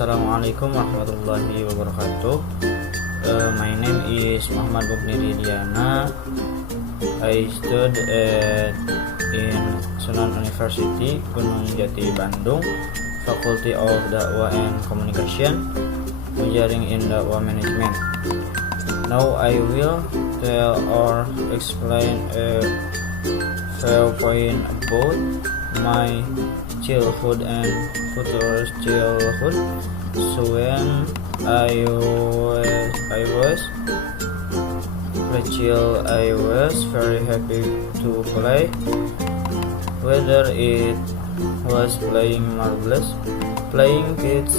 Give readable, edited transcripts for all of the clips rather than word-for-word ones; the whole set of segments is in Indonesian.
Assalamualaikum warahmatullahi wabarakatuh. My name is Muhammad Mukni Diana. I studied in Sunan University Gunung Jati Bandung, Faculty of Dakwah and Communication, majoring in Dakwah Management. Now I will tell or explain a few points about my childhood and future childhood. So when I was kecil, I was very happy to play, whether it was playing marbles, playing kids,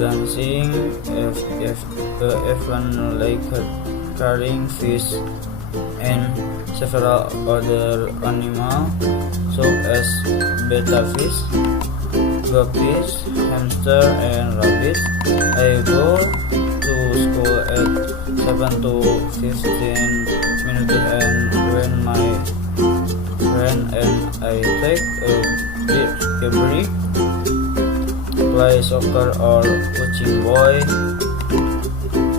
dancing, even like carrying fish and several other animals such as betta fish, guppies, hamster, and rabbits. I go to school at 7 to 15 minutes, and when my friend and I take a break, play soccer or coaching boy.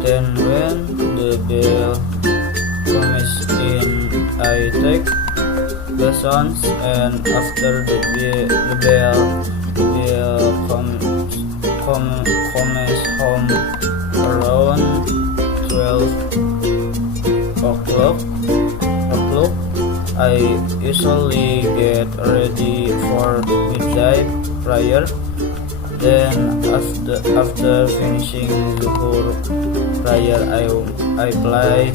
Then when the bell comes in, I take lessons, and after the bell comes home around 12 o'clock. I usually get ready for midnight prayer. Then after finishing Zuhur prayer, I play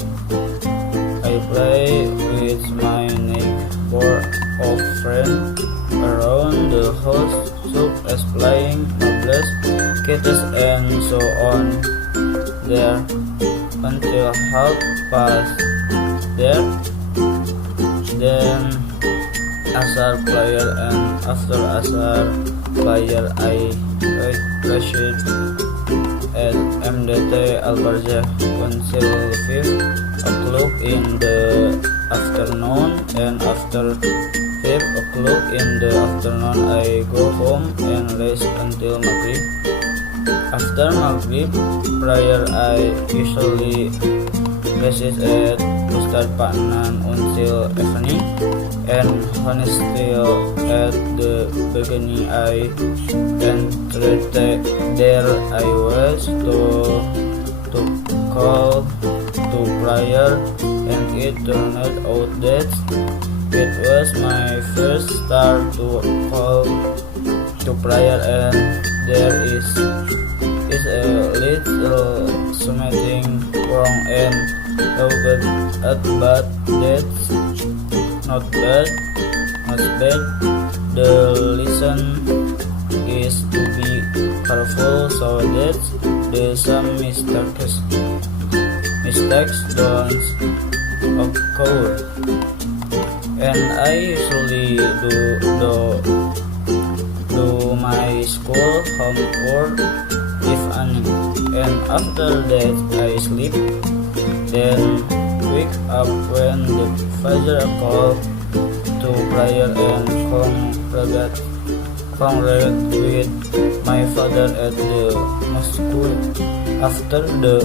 with my neighbor of friends around the house, such as playing marbles, kites, and so on. There until half past there. Then Asar prayer, and after Asar prayer I crashed at MDT Al-Barzakh until 5 o'clock in the afternoon, and after 5 o'clock in the afternoon I go home and rest until Maghrib. After Maghrib prayer I usually recite at Ustadz Paknan until evening, and still at the beginning I entered there. I was to call to prayer, and it turned out that it was my first start to call to prayer, and there is a little something wrong and but that's not bad. The lesson is to be careful so that some mistakes don't occur. And I usually do my school homework if any, and after that I sleep. Then wake up when the Fajr call to prayer and congregate with my father at the mosque. After the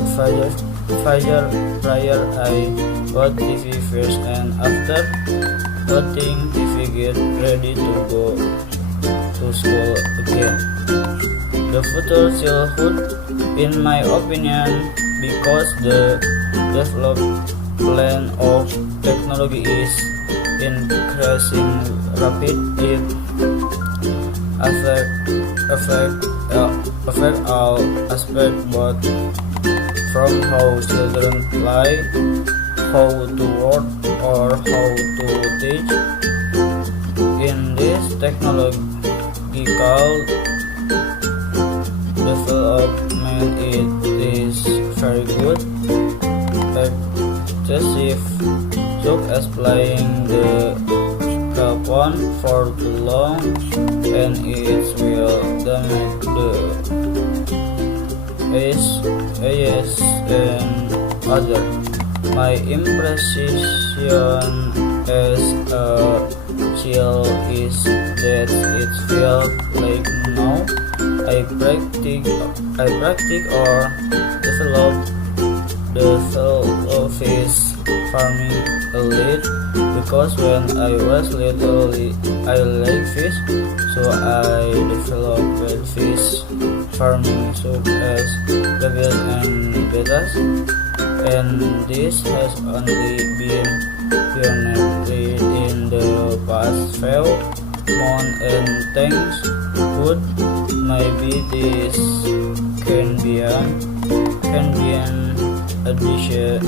Fajr prayer I watch TV first, and after watching TV get ready to go to school again. The future childhood, in my opinion, because the development of technology is increasing rapid, it affect all aspects, both from how children play, how to work, or how to teach. In this technological development, it is very good, excessive, such as playing the telephone for too long, and it will damage the eyes and other. My impression as a child is that it feels like now I practice or develop fish farming a little because when I was little I like fish, so I developed fish farming such as rabbit and bettas, and this has only been pioneered in the past few months, and thanks good maybe this can be an addition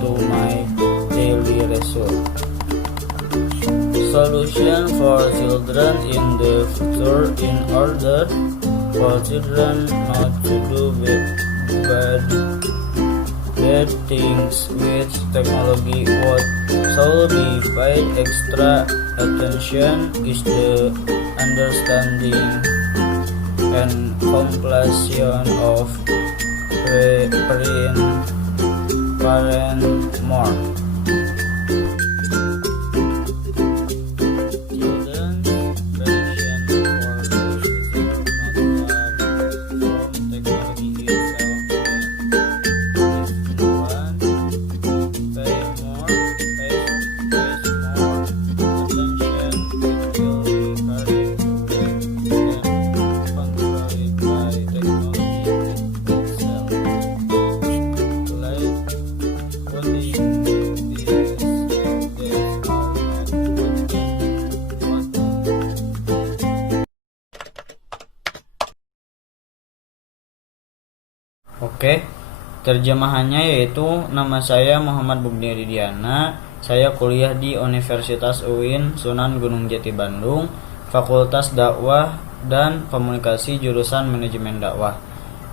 to my daily result. Solution for children in the future: in order for children not to do bad things with technology, what shall be paid extra attention is the understanding and completion of parent more. Children's passion for the future not far from technology itself, and if one pays more attention, it will be harder to let and control it by technology itself. Like coding, these days are not Oke, terjemahannya yaitu nama saya Muhammad Bugni Ridiana. Saya kuliah di Universitas UIN Sunan Gunung Jati Bandung, Fakultas Dakwah dan Komunikasi jurusan Manajemen Dakwah.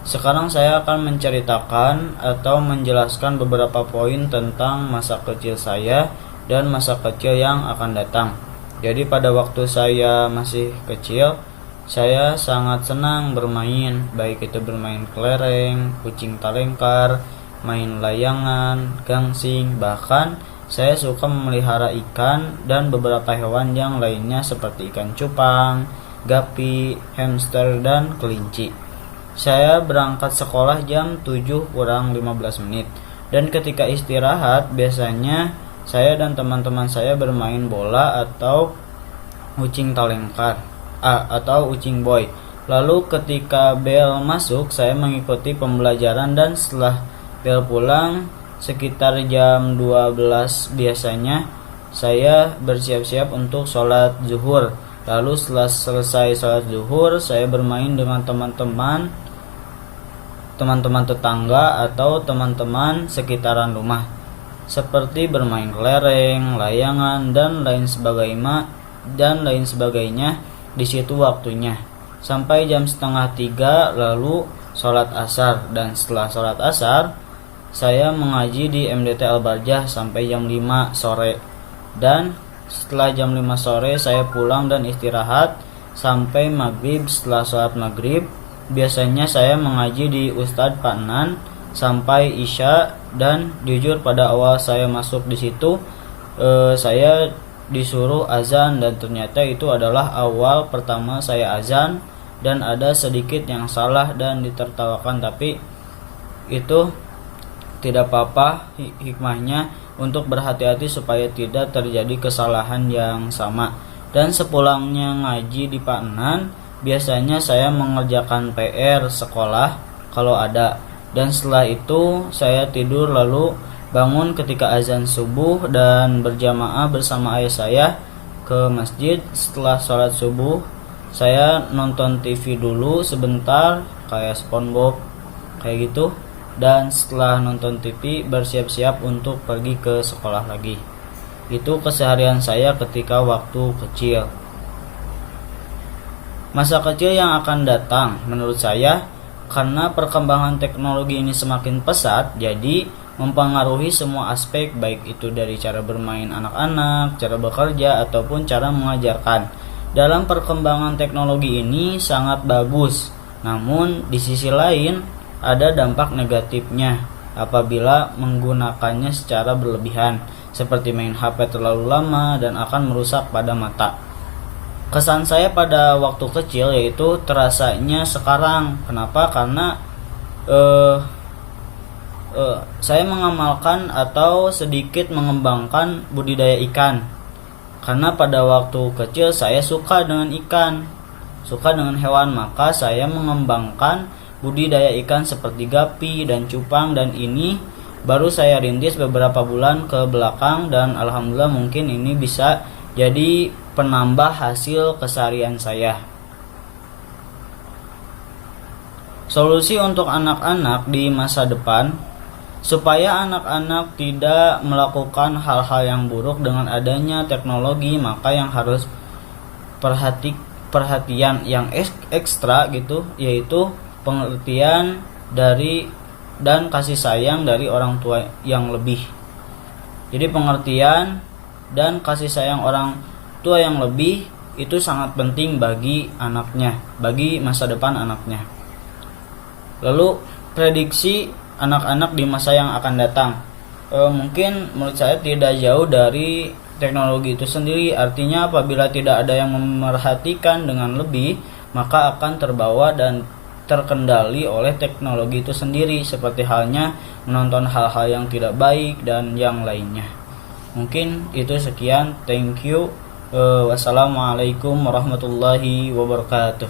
Sekarang saya akan menceritakan atau menjelaskan beberapa poin tentang masa kecil saya dan masa kecil yang akan datang. Jadi pada waktu saya masih kecil, saya sangat senang bermain, baik itu bermain kelereng, kucing talengkar, main layangan, gangsing, bahkan saya suka memelihara ikan dan beberapa hewan yang lainnya seperti ikan cupang, gapi, hamster, dan kelinci. Saya berangkat sekolah jam 7 kurang 15 menit, dan ketika istirahat biasanya saya dan teman-teman saya bermain bola atau kucing talengkar atau ucing boy. Lalu ketika bel masuk, saya mengikuti pembelajaran, dan setelah bel pulang sekitar jam 12 biasanya saya bersiap-siap untuk sholat zuhur. Lalu setelah selesai sholat zuhur, saya bermain dengan teman-teman tetangga atau teman-teman sekitaran rumah, seperti bermain kelereng, layangan, dan lain sebagainya. Di situ waktunya sampai jam 2:30, lalu sholat asar, dan setelah sholat asar saya mengaji di MDT Al-Barjah sampai jam 5 sore, dan setelah jam 5 sore saya pulang dan istirahat sampai maghrib. Setelah sholat maghrib biasanya saya mengaji di Ustadz Pak Nan sampai isya, dan jujur pada awal saya masuk di situ saya disuruh azan, dan ternyata itu adalah awal pertama saya azan, dan ada sedikit yang salah dan ditertawakan, tapi itu tidak apa-apa. Hikmahnya untuk berhati-hati supaya tidak terjadi kesalahan yang sama. Dan sepulangnya ngaji di Pak Nan, biasanya saya mengerjakan PR sekolah kalau ada, dan setelah itu saya tidur lalu bangun ketika azan subuh dan berjamaah bersama ayah saya ke masjid. Setelah sholat subuh saya nonton TV dulu sebentar kayak SpongeBob kayak gitu, dan setelah nonton TV bersiap-siap untuk pergi ke sekolah lagi. Itu keseharian saya ketika waktu kecil. Masa kecil yang akan datang menurut saya, karena perkembangan teknologi ini semakin pesat, jadi mempengaruhi semua aspek, baik itu dari cara bermain anak-anak, cara bekerja, ataupun cara mengajarkan. Dalam perkembangan teknologi ini sangat bagus, namun di sisi lain ada dampak negatifnya apabila menggunakannya secara berlebihan, seperti main HP terlalu lama dan akan merusak pada mata. Kesan saya pada waktu kecil yaitu terasanya sekarang. Kenapa? Karena saya mengamalkan atau sedikit mengembangkan budidaya ikan. Karena pada waktu kecil saya suka dengan ikan, suka dengan hewan, maka saya mengembangkan budidaya ikan seperti gapi dan cupang, dan ini baru saya rintis beberapa bulan ke belakang, dan alhamdulillah mungkin ini bisa jadi penambah hasil keseharian saya. Solusi untuk anak-anak di masa depan, supaya anak-anak tidak melakukan hal-hal yang buruk dengan adanya teknologi, maka yang harus perhatian yang ekstra gitu, yaitu pengertian dari dan kasih sayang dari orang tua yang lebih. Jadi pengertian dan kasih sayang orang tua yang lebih itu sangat penting bagi anaknya, bagi masa depan anaknya. Lalu prediksi anak-anak di masa yang akan datang, mungkin menurut saya tidak jauh dari teknologi itu sendiri. Artinya apabila tidak ada yang memerhatikan dengan lebih, maka akan terbawa dan terkendali oleh teknologi itu sendiri, seperti halnya menonton hal-hal yang tidak baik dan yang lainnya. Mungkin itu sekian, thank you. Wassalamualaikum warahmatullahi wabarakatuh.